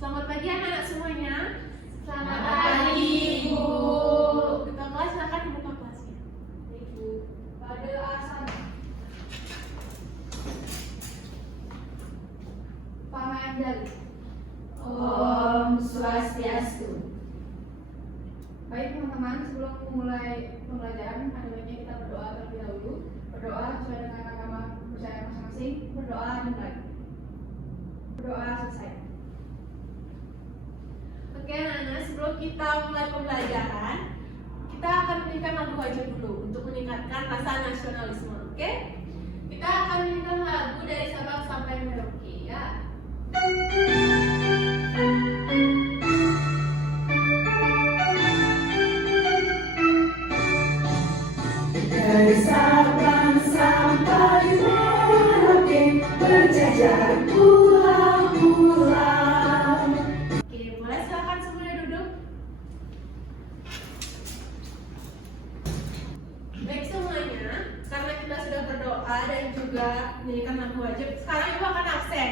Selamat pagi anak-anak semuanya. Selamat pagi, Ibu. Ketua kelas silakan dibuka kelasnya. Ibu, pada asal Pangandaran. Om Swastiastu. Baik teman-teman, sebelum memulai pembelajaran, ada baiknya kita berdoa terlebih dahulu. Berdoa sesuai dengan agama percaya masing-masing. Berdoa dimulai. Berdoa selesai. Oke anak-anak, sebelum kita mulai pembelajaran, kita akan menyanyikan lagu wajib dulu untuk meningkatkan rasa nasionalisme. Oke? Kita akan menyanyikan lagu dari Sabang sampai Merauke ya. Dari Sabang sampai Merauke berjajar pulau-pulau. Oke, mulai silakan semuanya duduk. Baik semuanya, karena kita sudah berdoa dan juga menyanyikan lagu wajib, sekarang ibu akan absen.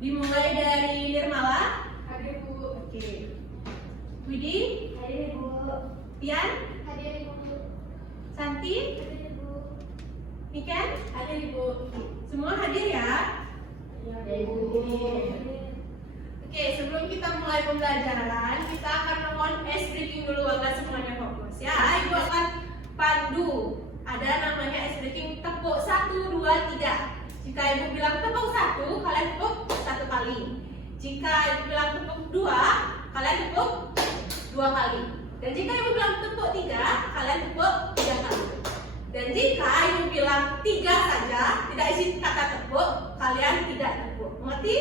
Dimulai dari Nirmala. Hadir, Bu. Oke. Widi, Hadir, Bu. Tian, Hadir, Bu. Santi, Hadir, Bu. Niken, hadir ibu. Semua hadir ya. Hadir, Bu. Oke, sebelum kita mulai pembelajaran, kita akan melakukan ice breaking dulu agar semuanya fokus ya. Ibu akan pandu. Ada namanya ice breaking tepuk 1, 2, 3. Jika ibu bilang tepuk 1, kalian tepuk 1 kali. Jika ibu bilang tepuk 2, kalian tepuk 2 kali. Dan jika ibu bilang tepuk 3, kalian tepuk 3 kali. Dan jika ibu bilang 3 saja, tidak isi kata tepuk, kalian tidak tepuk. Mengerti?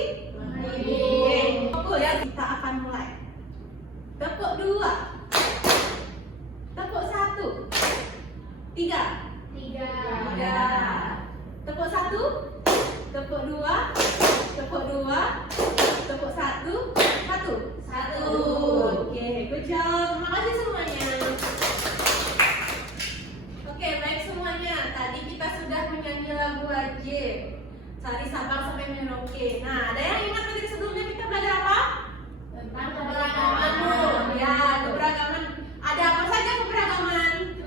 Oke, tepuk ya, kita akan mulai. Tepuk 2, tepuk 1, 3, 3. Tepuk 1, tepuk 2, tepuk 2, tepuk 1, 1. Oke, good job. Terima kasih semuanya. Oke, baik semuanya. Tadi kita sudah menyanyi lagu wajib dari Sabang sampai Merauke. Nah, ada yang ingat tadi sebelumnya kita belajar apa? Tentang Keberagaman. Ya, keberagaman. Ada apa saja keberagaman?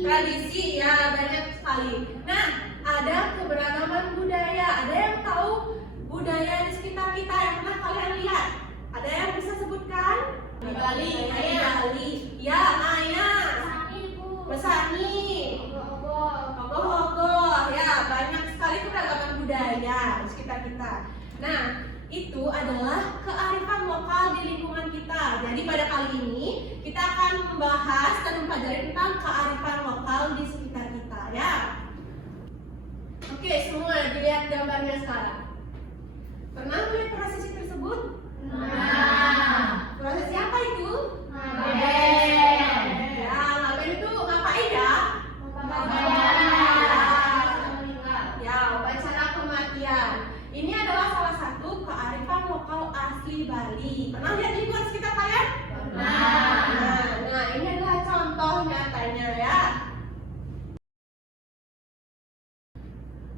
Tradisi ya, banyak sekali. Nah, ada keberagaman budaya. Ada yang tahu budaya di sekitar kita yang pernah kalian lihat? Ada yang bisa sebutkan? Di Bali, Bali. Ya, Maya. Besani. Ogoh-ogoh. Ya, banyak sekali keberagaman budaya di sekitar kita. Nah, itu adalah kearifan lokal di lingkungan kita. Jadi pada kali ini kita akan membahas dan mempelajari tentang kearifan lokal di sekitar kita ya. Oke, semua dilihat gambarnya sekarang. Pernah melihat prosesi tersebut? Prosesi apa itu? Ya, ngaben itu ngapain ya? Ya, upacara kematian. Ini adalah salah satu kearifan lokal asli Bali. Pernah lihat di lingkungan sekitar kalian? Nah, ini adalah contoh nyatanya ya.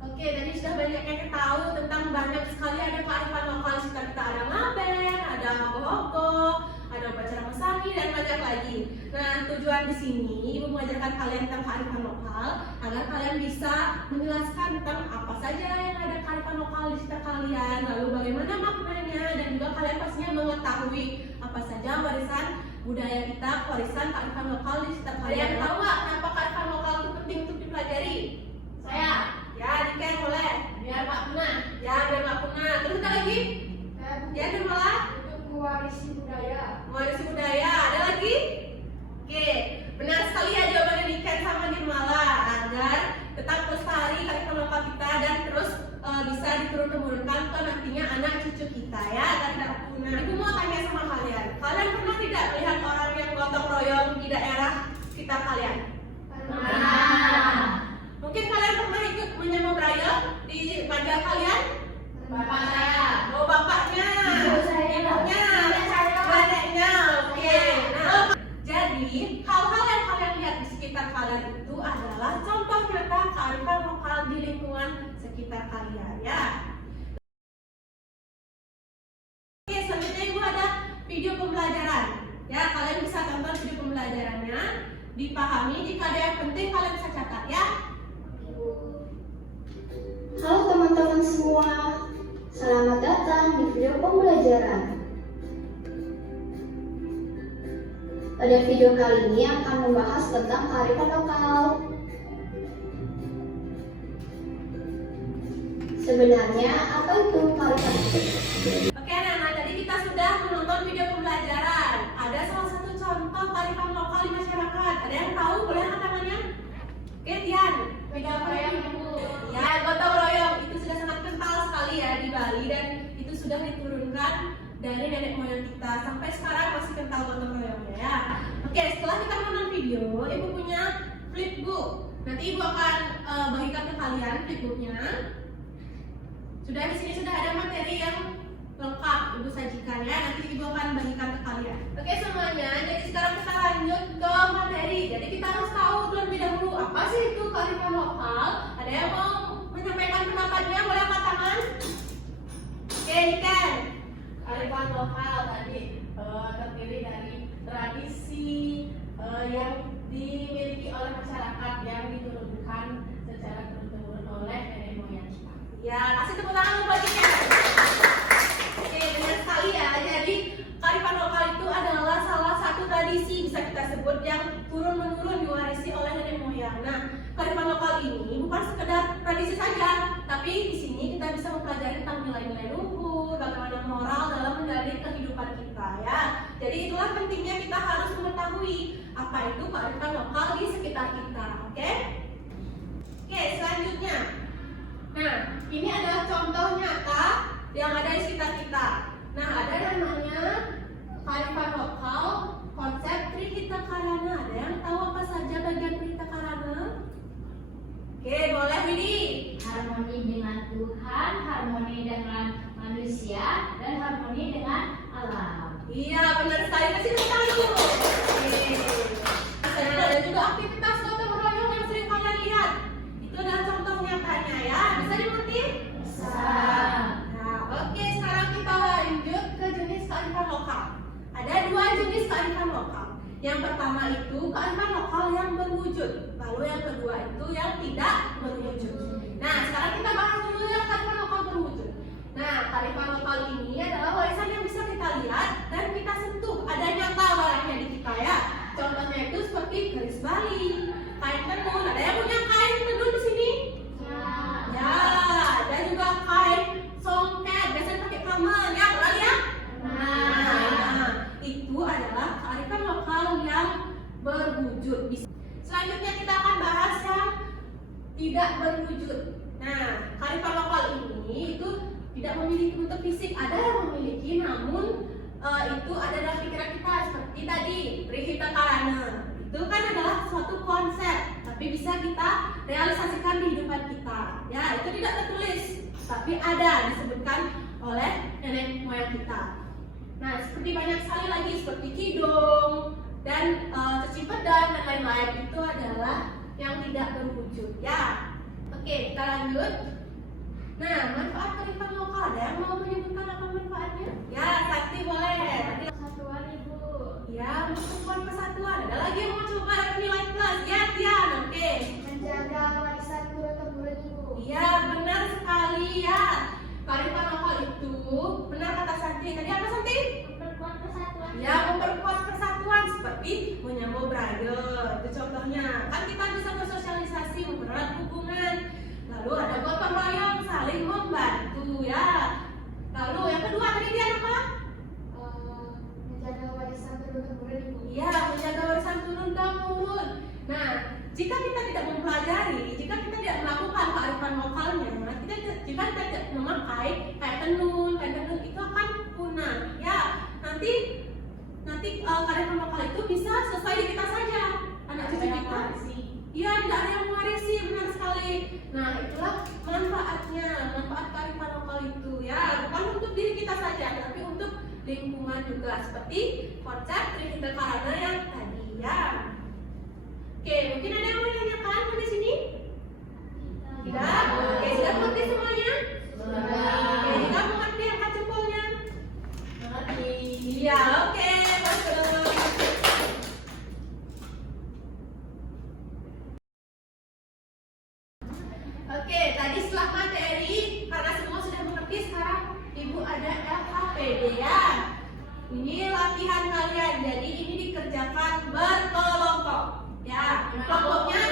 Oke, tadi sudah banyak yang tahu tentang banyak sekali ada kearifan lokal di sekitar kita. Ada ngaben, ada ogoh-ogoh, ada upacara mesani dan banyak lagi. Nah, tujuan di sini ibu mengajarkan kalian tentang kearifan lokal agar kalian bisa menjelaskan tentang apa saja yang ada kearifan lokal di sekitar kalian, lalu bagaimana maknanya, dan juga kalian pastinya mengetahui apa saja warisan budaya kita, warisan kearifan lokal di sekitar kalian. Ada yang tahu nggak kenapa kearifan lokal itu penting untuk dipelajari? Saya. Ya, Diken boleh. Biar nggak punah. Ya, biar nggak punah. Terus ada lagi? Ya, dan malah untuk mewarisi budaya. mewarisi budaya. Ada lagi? Oke, benar sekali ya jawabannya Diken sama Nirmala, agar tetap lestari kearifan lokal kita dan terus bisa diturun-temurunkan ke nantinya anak cucu kita ya, agar tidak punah. Ibu mau tanya sama kalian, kalian pernah tidak melihat orang yang gotong royong di daerah sekitar kalian? Mungkin kalian pernah ikut menyembah berayam di bandar kalian? Bapak saya. Oh, pembelajaran. Ya, kalian bisa tonton video pembelajarannya, dipahami. Jika ada yang penting kalian bisa catat ya. Halo teman-teman semua, selamat datang di video pembelajaran. Pada video kali ini akan membahas tentang kearifan lokal. Sebenarnya apa itu kearifan lokal? Oke anak-anak, tadi kita sudah menonton video pembelajaran. Ada salah satu contoh kearifan lokal di masyarakat. Ada yang tahu? Boleh angkat tangannya? Oke, Tian. Gotong royong, Bu. Ya, gotong royong itu sudah sangat kental sekali ya di Bali, dan itu sudah diturunkan dari nenek moyang kita. Sampai sekarang masih kental gotong royongnya ya. Oke, setelah kita menonton video, ibu punya flipbook. Nanti ibu akan bagikan ke kalian flipbooknya. Sudah di sini sudah ada materi yang lengkap ibu sajikan ya. Nanti ibu akan bagikan ke kalian. Oke semuanya, jadi sekarang kita lanjut ke materi. Jadi kita harus tahu terlebih dahulu apa sih itu kearifan lokal. Ada yang mau menyampaikan pendapatnya? Boleh angkat tangan. Oke, Niken. Kearifan lokal tadi terdiri dari tradisi yang dimiliki oleh masyarakat yang diturunkan secara turun-temurun oleh nenek moyang kita. Ya, kasih tepuk tangan buat Niken. Oke, benar sekali ya. Jadi kearifan lokal itu adalah salah satu tradisi bisa kita sebut yang turun-menurun diwarisi oleh nenek moyang. Nah, kearifan lokal ini bukan sekedar tradisi saja, tapi di sini kita bisa mempelajari tentang nilai-nilai luhur, bagaimana moral dalam menjalani kehidupan kita ya. Jadi itulah pentingnya kita harus mengetahui apa itu kearifan lokal di sekitar kita, oke? Oke, selanjutnya. Nah, ini adalah contoh nyata yang ada di sekitar kita. Nah, ada namanya kearifan lokal konsep Trihita Karana. Ada yang tahu apa saja bagian Trihita Karana? Oke, boleh Widi. Harmoni dengan Tuhan, harmoni dengan manusia, dan harmoni dengan alam. Iya, benar sekali. Kasih tepuk tangan dulu. Oke. Nah, ada juga aktivitas gotong royong yang sering kalian lihat. Itu adalah contoh nyatanya ya. Bisa dimengerti? Bisa. Nah, oke, sekarang kita lanjut ke jenis kearifan lokal. Ada dua jenis kearifan lokal. Yang pertama itu kearifan lokal yang berwujud. Lalu yang kedua itu yang tidak berwujud. Nah, sekarang kita bahas dulu yang kearifan lokal berwujud. Nah, kearifan lokal ini adalah warisan yang bisa kita lihat dan kita sentuh. Ada nyata barangnya di kita ya. Contohnya itu seperti keris Bali, kain tenun. Ada yang punya kain tenun di sini? Ya, dan juga kain songket, biasanya pakai kamen ya, pernah lihat? Nah, itu adalah kearifan lokal yang berwujud. Selanjutnya kita akan bahas yang tidak berwujud. Nah, kearifan lokal ini itu tidak memiliki bentuk fisik. Ada yang memiliki, namun itu ada dalam pikiran kita seperti tadi Trihita Karana. Itu kan adalah suatu konsep, tapi bisa kita realisasikan di kehidupan kita. Ya, itu tidak tertulis, tapi ada disebutkan oleh nenek moyang kita. Nah, seperti banyak sekali lagi seperti kidung dan cecipedan dan lain-lain, itu adalah yang tidak berwujud ya. Oke, kita lanjut. Nah, manfaat kearifan lokal, ada yang mau menyebutkan apa manfaatnya? Ya, Sakti boleh. Persatuan, Ibu. Ya, memperkuat persatuan. Ada lagi yang mau coba dapat nilai plus? Ya, Tian. Oke. Menjaga warisan turun-temurun, Ibu. Iya, benar sekali ya. Kearifan lokal itu benar kata Santi. Tadi apa Santi? Memperkuat persatuan. Ya, memperkuat persatuan seperti menyambung braille. Itu contohnya. Kan kita bisa bersosialisasi, mempererat hubungan. Lalu ada gotong royong, saling membantu ya. Lalu yang kedua tadi dia apa? Menjaga warisan turun-temurun, Ibu. Iya, menjaga warisan turun-temurun. Nah, jika kita tidak mempelajari, jika kita tidak melakukan kearifan lokalnya, jika kita tidak memakai kain tenun itu akan punah. Ya, nanti kearifan lokal itu bisa selesai di kita saja, anak cucu kita. Iya, tidak ada yang mewarisi, benar sekali. Nah, itulah manfaatnya, manfaat kearifan lokal itu ya, bukan untuk diri kita saja, tapi untuk lingkungan juga, seperti konsep Trihita Karana yang tadi ya. Oke, mungkin ada yang mau ditanyakan di sini? Tidak? Oke, sudah mengerti semuanya? Sudah. Oke, jika mengerti angkat jempolnya. Mengerti. Iya, oke. LKPD ya. Ini latihan kalian, jadi ini dikerjakan berkelompok ya. Kelompoknya,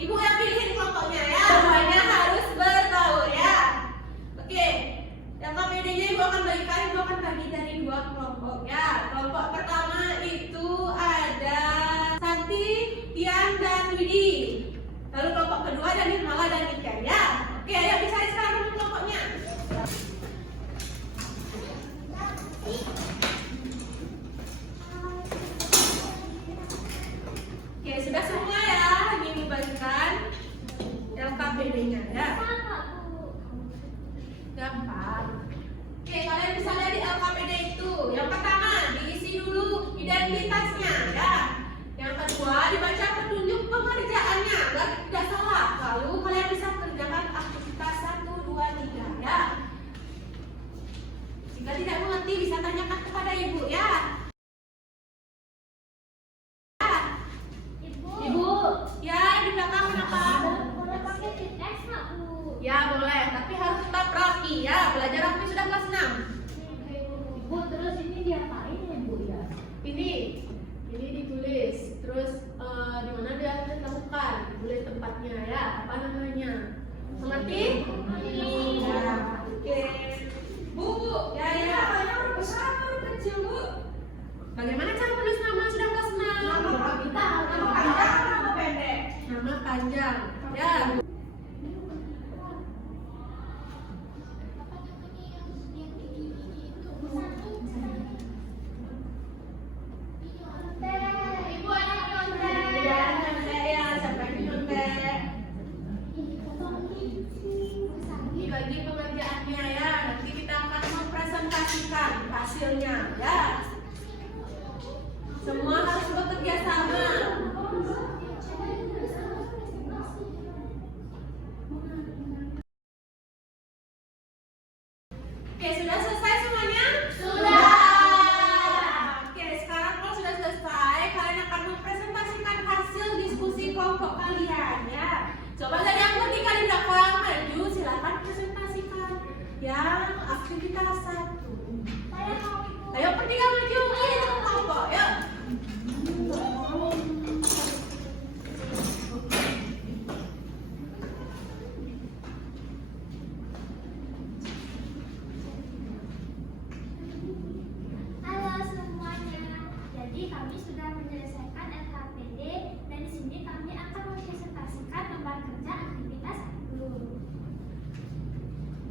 ibu yang pilihin kelompoknya ya. Semuanya harus berbaur ya. Oke, LKPD-nya ibu akan bagi dari 2 kelompok ya. Kelompok pertama itu ada Santi, Tian, dan Widi. Lalu kelompok kedua ada Nirmala dan Ika ya. Oke, ayo bisa sekarang kelompoknya. Oke, sudah semua ya. Ini membagikan LKPD-nya ya. Gampang. Oke, kalian bisa lihat di LKPD itu. Yang pertama, diisi dulu identitasnya ya. Yang kedua, dibaca petunjuk pengerjaannya agar tidak salah. Lalu kalian bisa kerjakan aktivitas 1, 2, 3 ya. Jika tidak mengerti bisa tanyakan kepada ibu ya. Ibu, Ya, di belakang kenapa? boleh pakai X nggak, Bu? Ya boleh, tapi harus tetap rapi ya. Belajar rapi sudah kelas 6. Bu, terus ini diapain ya, Bu ya? Ini ditulis, terus di mana dia ditemukan, ditulis tempatnya ya, apa namanya, Mengerti? Ya, oke. Bu, ya. Orang besar, orang kecil, Bu. Bagaimana cara menulis nama sudah kelas 6? Nama panjang, nama pendek. Nama panjang. Ya. Ibu ada konten. Ya, nyontek ya, sampai nyontek. Dibagi pengerjaannya ya. Nanti kita akan mempresentasikan hasilnya ya. Semua harus bekerja sama. Oke, sudah selesai semuanya? Sudah. Oke, sekarang kalau sudah selesai, kalian akan mempresentasikan hasil diskusi kelompok kalian ya. Coba dari yang ketiga di belakang maju, silakan presentasikan yang aktivitas 1. Ayo bertiga maju, ini kelompok, yuk. Halo semuanya. Jadi kami sudah menyelesaikan LKPD dan di sini kami akan mempresentasikan lembar kerja aktivitas 1.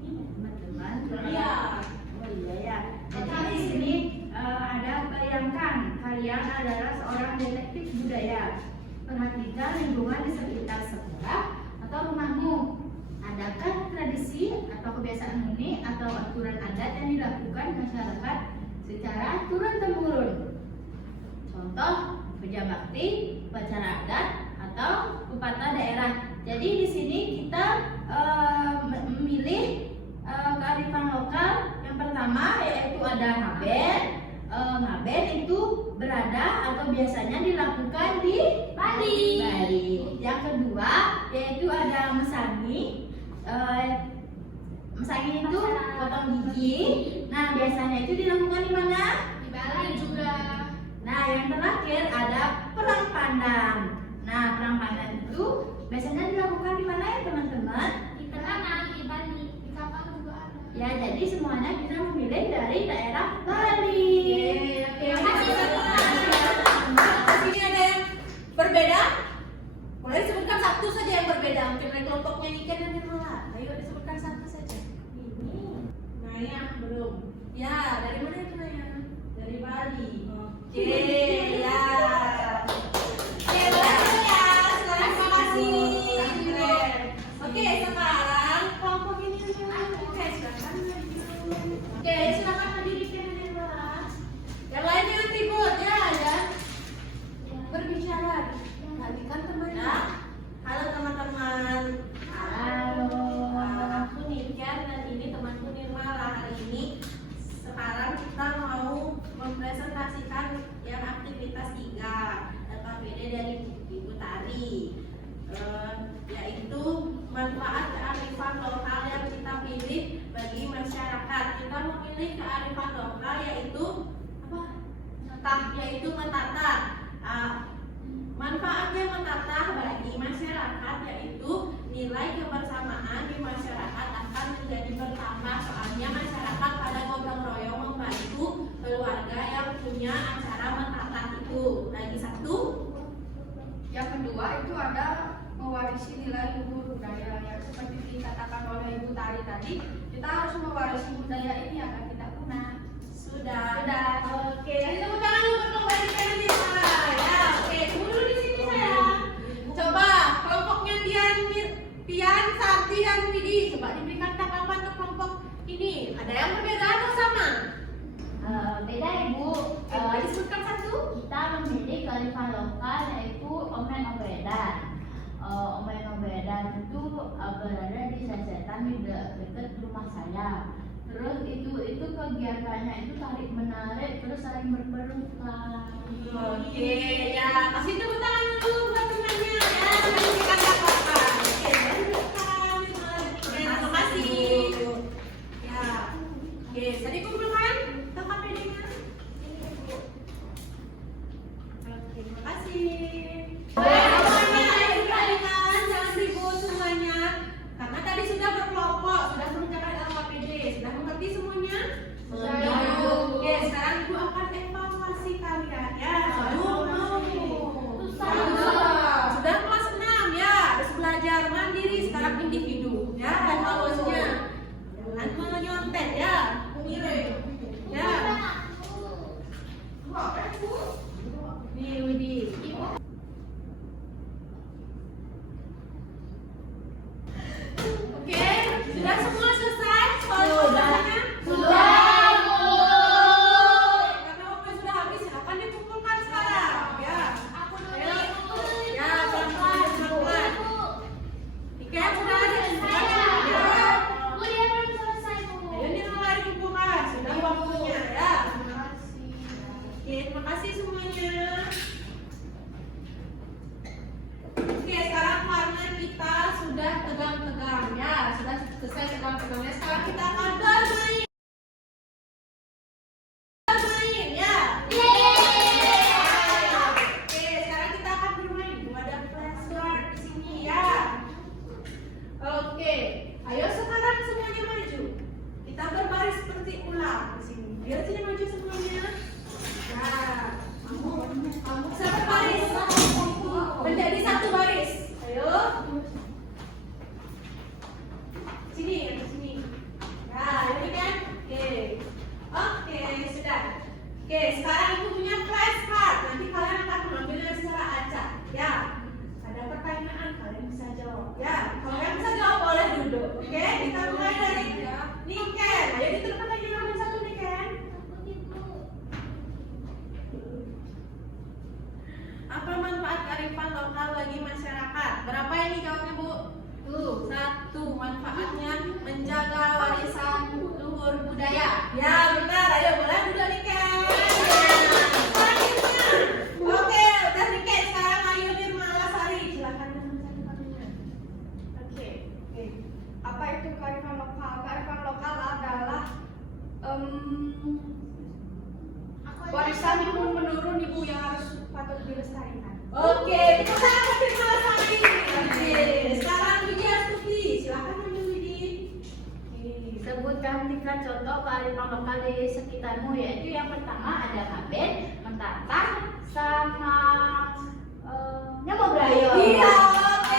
Teman-teman, Iya. Oh iya ya. Jadi di sini ada bayangkan kalian adalah seorang detektif budaya. Perhatikan lingkungan di sekitar sekolah atau rumahmu. Adakah tradisi atau kebiasaan unik atau aturan adat yang dilakukan masyarakat secara turun-temurun? Contoh, kerja bakti, upacara adat, atau pepatah daerah. Jadi di sini kita memilih kearifan lokal. Yang pertama yaitu ada ngaben. Ngaben itu berada atau biasanya dilakukan di Bali. Yang kedua yaitu ada mesani. Mesani itu potong gigi. Nah, biasanya itu dilakukan di mana? Di Bali juga. Nah, yang terakhir ada perang pandan. Nah, perang pandan itu biasanya dilakukan di mana ya teman-teman? Di Teranang, di Bali, di kapal juga ada. Ya, jadi semuanya kita memilih dari daerah Bali. Terima kasih semua. Di sini ada yang berbeda? Boleh disebutkan satu saja yang berbeda. Mungkin dari kelompoknya Nika dan Nirmala. Ayo disebutkan satu saja. Naya belum. Ya, dari mana itu Naya? Dari Bali. Oke, ya. Oke, boleh ya. Terima kasih. Oke, sekarang kelompok ini oke, silakan maju. Oke, silakan berdiri ke Nirmala. Yang lain jangan ribut ya, berbicara. Gantikan temannya. Halo teman-teman. Halo. Aku Niken dan ini temanku Nirmala. Hari ini sekarang kita mau mempresentasikan yang aktif lokal yaitu apa? Yaitu menata. Manfaatnya menata bagi masyarakat yaitu nilai kebersamaan di masyarakat akan menjadi bertambah, soalnya masyarakat pada gotong royong membantu keluarga yang punya acara menata itu. Lagi satu, Yang kedua itu ada mewarisi nilai luhur budaya yang seperti dikatakan oleh Ibu Tari tadi, kita harus mewarisi budaya ini agar tidak punah. sudah. Oke, jadi tepuk tangan untuk kembali ke Indonesia. Ya, oke, tunggu dulu di sini sayang. Coba kelompoknya Tian, Santi dan Widi, coba diberikan tanggapan untuk kelompok ini. Ada yang berbeda atau sama? Beda Ibu. Coba disebutkan satu. Kita memilih kearifan lokal yaitu omen-obedan. Omen-obedan itu berada di sasetan di dekat rumah saya. Terus itu kegiatannya itu tarik menarik, terus saling berpelukan. Oke, ya kasih tepuk tangan dulu buat temannya. Ya, diberikan tanggapan. Oke, diberikan. Terima kasih. Ya, oke, bisa dikumpulkan KKPD-nya. Oke, terima kasih. Baik, semuanya ayo dikalikan, jangan ribut semuanya. Karena tadi sudah berkelompok, sudah mengerjakan LKPD, sudah mengerti semuanya? Sudah. Oke, sekarang Ibu akan evaluasi kalian ya. Sudah kelas 6 ya, harus belajar mandiri, sekarang individu ya, evaluasinya. Jangan menyontek ya, mengirim. Ya. Nih, Widi. Oke, sudah semua selesai? Soal-soalnya? Sudah. Karena waktu sudah habis, silakan dikumpulkan sekarang. Ya. Ayo. Ya, pelan-pelan. Tiket sudah ada. Ya. Ayo nilai dikumpulkan. Sudah waktunya ya. Oke, terima kasih semuanya. Oke, sekarang karena kita sudah tegang-tegang ya, sudah selesai tegang-tegangnya. Sekarang kita akan bermain. Bermain ya. Oke, sekarang kita akan bermain. Ada flashcard di sini ya. Oke, ayo sekarang semuanya maju. Kita berbaris seperti ulang di sini. Ayo sini maju semuanya. Nah, kamu bisa berbaris menjadi satu baris. Ayo. Sini, ke sini. Nah, ini kan? Oke. Oke, sudah. Oke, sekarang Ibu punya flashcard. Nanti kalian akan mengambilnya secara acak. Ya. Ada pertanyaan, kalian bisa jawab. Ya, kalau kalian bisa jawab boleh duduk. Oke, kita mulai dari Niken. Ayo diterima lagi nomor satu Niken. Apa manfaat kearifan lokal bagi masyarakat? Berapa ini jawabnya, Bu? Tuh, satu. Manfaatnya menjaga warisan luhur budaya. Ya, benar. Ayo, boleh duduk nih, Ken. Selanjutnya. Oke, udah nih, Ken. Sekarang ayo Nirma Alasari. Silakan nomor satu kalinya. Oke. Apa itu kearifan lokal? Kearifan lokal adalah warisan turun menurun Ibu yang harus patut dilestarikan. Oke, kita akan Nirma Alasari. Oke, sekarang Widi Astuti. Silakan ambil Widi. Sebutkan 3 contoh kearifan lokal di sekitarmu, yaitu yang pertama ada kabin, mentata, sama nyamuk brayo. Iya, oke,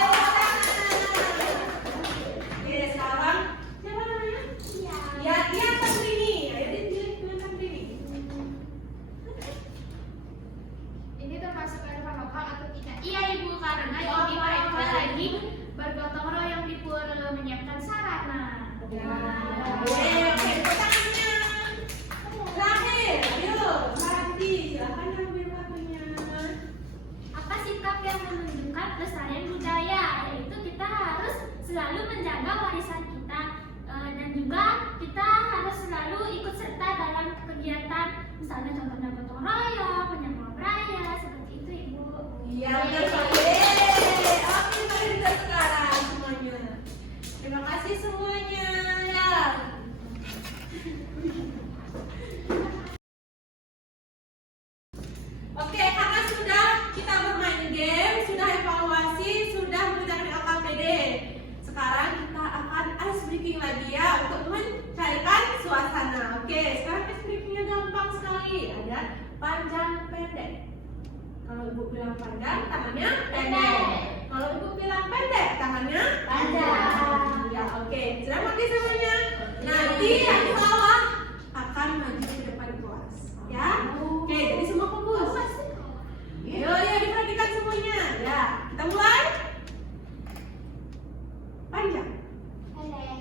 oke, sekarang siapa namanya? Ya, dia Sandrini. Ayo dipilih dengan Sandrini. Ini termasuk kearifan lokal atau tidak? Iya Ibu, karena ini mereka lagi bergotong royong di pura menyiapkan sarana. Oke, tepuk tangannya. Terakhir, ayo, Ranti, silakan ambil waktunya. Apa sikap yang menunjukkan pelestarian panjang pendek. Kalau ibu bilang panjang, tangannya pendek. Kalau ibu bilang pendek, tangannya Panjang. Ya, oke. Sudah mengerti semuanya? Nanti yang salah akan maju di depan kelas. Ya, oke. Jadi semua fokus. Yo, diperhatikan semuanya. Ya, kita mulai. Panjang, Pendek.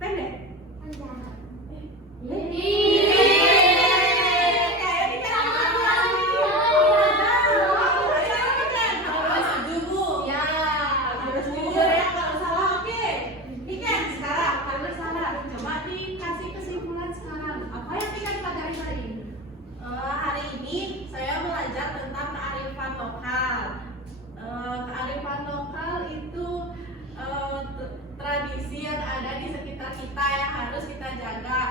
pendek. Panjang. Harus setuju, Bu. Ya, harus jujur ya kalau salah. Oke, Niken sekarang karena salah, coba dikasih kesimpulan sekarang. Apa yang Niken pelajari hari ini? Hari ini saya belajar tentang kearifan lokal. Kearifan lokal itu tradisi yang ada di sekitar kita yang harus kita jaga.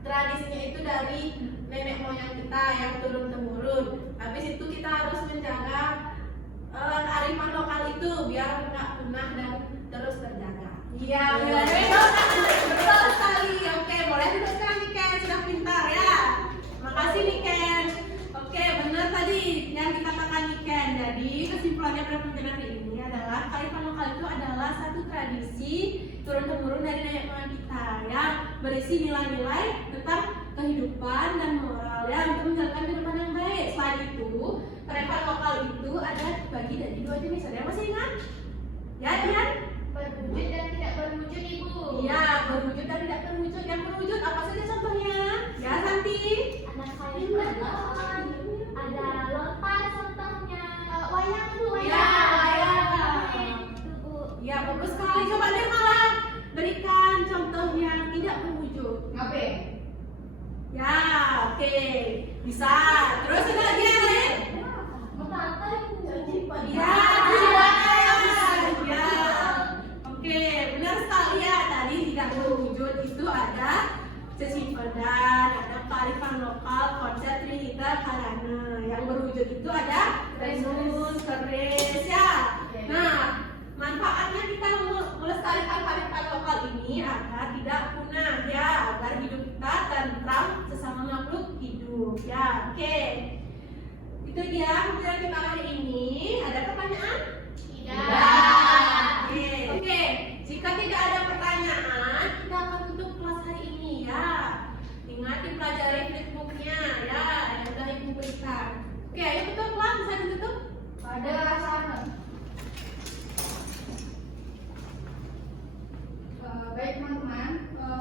Tradisinya itu dari nenek moyang kita yang turun temurun. Habis itu kita harus menjaga kearifan lokal itu biar nggak punah dan terus terjaga. Iya, betul sekali. Oke, boleh duduk sekarang Niken, sudah pintar ya. Makasih Niken. Oke, benar tadi yang dikatakan Niken. Jadi kesimpulannya pada pelajaran hari ini adalah kearifan lokal itu adalah satu tradisi turun temurun dari nenek moyang kita yang berisi nilai-nilai tentang kehidupan dan moral ya untuk menjalankan kehidupan yang baik. Selain itu, kearifan lokal itu ada dibagi dari dua jenis. Ada yang masih ingat? Ya, Dian? Berwujud dan tidak berwujud, Ibu. Iya, berwujud dan tidak berwujud. Yang berwujud apa saja contohnya? Ya, Santi. Ada kain balon, ada lontar contohnya. Wayang Bu, wayang. Ya, wayang. Itu Bu. Ya, bagus sekali. Coba deh malah berikan contoh yang tidak berwujud. Ngapain? Ya, oke. Bisa. Terus ada lagi yang lain? Ya, ya. Oke, benar sekali ya. Tadi tidak berwujud itu ada Cecipedan, ada kearifan lokal, konsep Trinita Karana. Yang berwujud itu ada Renus, Keris ya. Nah, manfaatnya kita melestarikan kearifan lokal ini agar tidak punah ya, agar hidup kita tentram sesama makhluk hidup ya. Oke. Itu dia pembelajaran kita hari ini. Ada pertanyaan? Tidak. Oke. Jika tidak ada pertanyaan, kita akan tutup kelas hari ini ya. Ingat dipelajari flipbooknya ya, yang sudah ibu berikan. Oke, ayo tutup kelas. Bisa ditutup? Pada sana. Baik teman-teman,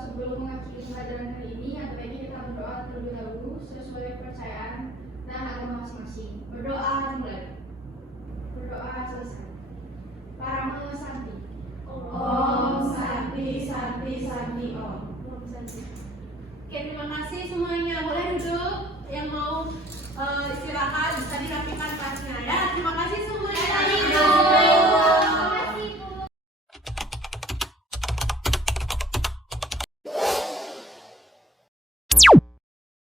sebelum mengakhiri pelajaran hari ini, yang baiknya kita berdoa terlebih dahulu sesuai kepercayaan dan agama masing-masing. Berdoa mulai. Berdoa selesai. Parama Santi. Om Santi Santi Santi Om. Oke, terima kasih semuanya. Boleh